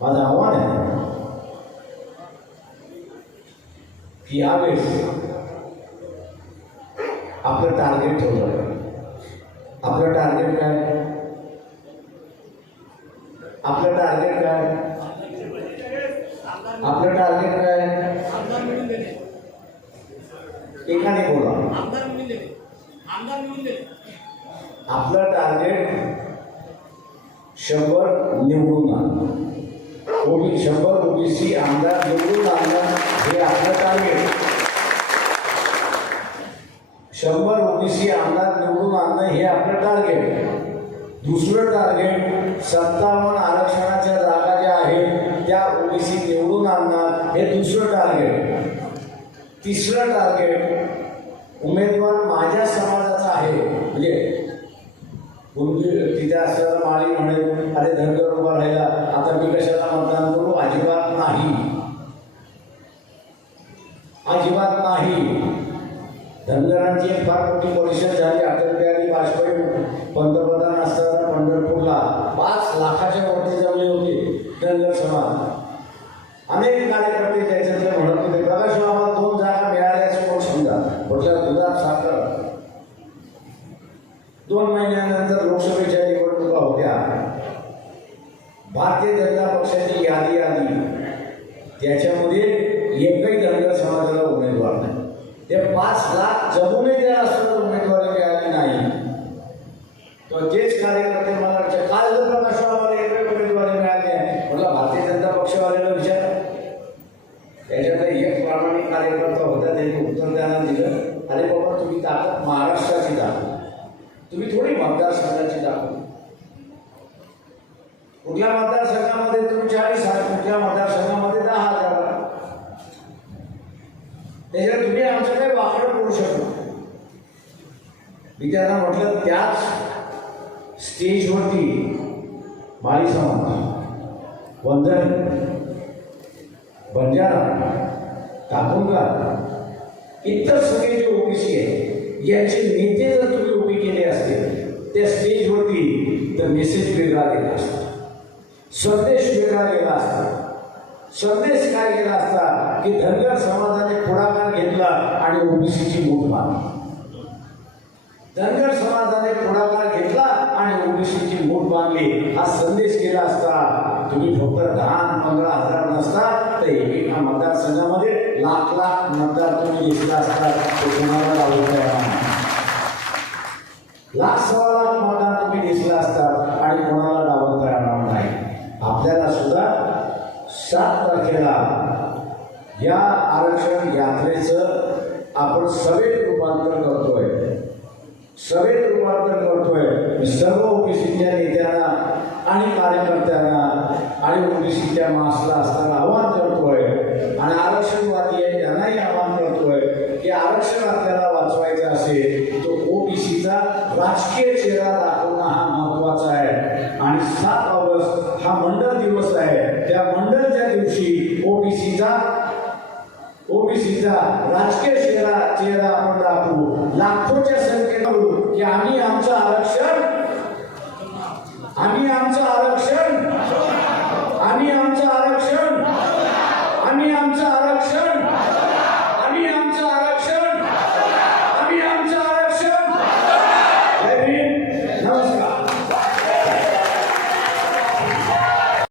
माझं आव्हान आहे की यावेळेस आपलं टार्गेट ठेवलं आपलं टार्गेट काय आपलं टार्गेट काय आपलं टार्गेट काय एकाने बोला। आपलं टार्गेट शंभर निवडून आलं ओबी शंभर ओबीसी आमदार निवडून आणणं हे आपलं टार्गेट शंभर ओबीसी आमदार निवडून आणणं हे आपलं टार्गेट दुसरं टार्गेट सत्तावन्न आरक्षणाच्या जागा ज्या आहेत त्या ओबीसी निवडून आणणार हे दुसरं टार्गेट तिसरं टार्गेट उमेदवार माझ्या समाजाचा आहे म्हणजे कोणती तिथे असलेला माळी म्हणेल अरे धनगर उभा राहिला आता मी कशाला मतदान करू अजिबात नाही अजिबात नाही धनगरांची एक फार मोठी परिषद झाली अटल बिहारी वाजपेयी पंतप्रधान असताना पंढरपूरला पाच लाखाच्या वरती जमले होते धनगर समाज. अनेक कार्यकर्ते त्याच्यातले म्हणत होते प्रकाश आम्हाला दोन जागा मिळाल्या कोण समजा? म्हटलं दुधात साखर. दोन महिन्यानंतर लोकसभेच्या निवडणुका होत्या. भारतीय जनता पक्षाची यादी आली. त्याच्यामध्ये एकही धनगर समाजाला उमेदवार नाही. ते पाच लाख जमूनही त्याला सुद्धा उमेदवारी मिळाली नाही. तर तेच कार्यकर्ते मला विचार काल जर प्रकाशवाला आम्हाला उमेदवारी मिळाली आहे म्हटलं भारतीय जनता पक्षवाल्याला विचार. त्याच्यात एक प्रामाणिक कार्यकर्ता होता त्यांनी उत्तर द्यायला दिलं. अरे बाबा तुम्ही ताकद महाराष्ट्राची दाखवा. तुम्ही थोडी मतदारसंघाची दाखवा. कुठल्या मतदारसंघामध्ये तुम्ही चाळीस हजार कुठल्या मतदारसंघामध्ये दहा हजार. त्याच्यावर तुम्ही आमचं काही वाकडं करू शकतो. मी त्यांना म्हटलं त्याच स्टेजवरती माळी समाज वंदन बंजारा कापुंगा इतर सगळे जे ओबीसी आहे यांचे नेते जर तुम्ही उभे केले असते त्या स्टेजवरती तर मेसेज वेगळा गेला असतो. संदेश वेगळा गेला असतो. संदेश काय गेला असता की धनगर समाजाने पुढाकार घेतला आणि ओबीसीची मूठ मारली. धनगर समाजाने पुढाकार घेतला आणि ओबीसीची मूठ मारली. हा संदेश केला असता तुम्ही फक्त दहा पंधरा हजार नसता तर एकेका मतदारसंघामध्ये लाख लाख मतदार तुम्ही दिसला असता ते तुम्हाला लावता येणार लाख सव्वा लाख मतदार तुम्ही दिसला असतात आणि कोणाला डावलता येणार नाही. आपल्याला सुद्धा सात तारखेला या आरक्षण यात्रेचं आपण सभेत रूपांतर करतोय. सभेत रूपांतर करतोय. सर्व ओबीसीच्या नेत्यांना आणि कार्यकर्त्यांना आणि ओबीसीच्या मासला असताना आवाहन करतोय आणि आरक्षणवादी आहे त्यांनाही आवाहन करतोय की आरक्षण आपल्याला वाचवायचं असेल तो ओबीसीचा राजकीय चेहरा दिवस आहे. त्या मंडळच्या दिवशी ओबीसीचा ओबीसीचा राजकीय चेहरा चेहरा आपण दाखवू लाखोच्या संख्येत करू की आम्ही आमचं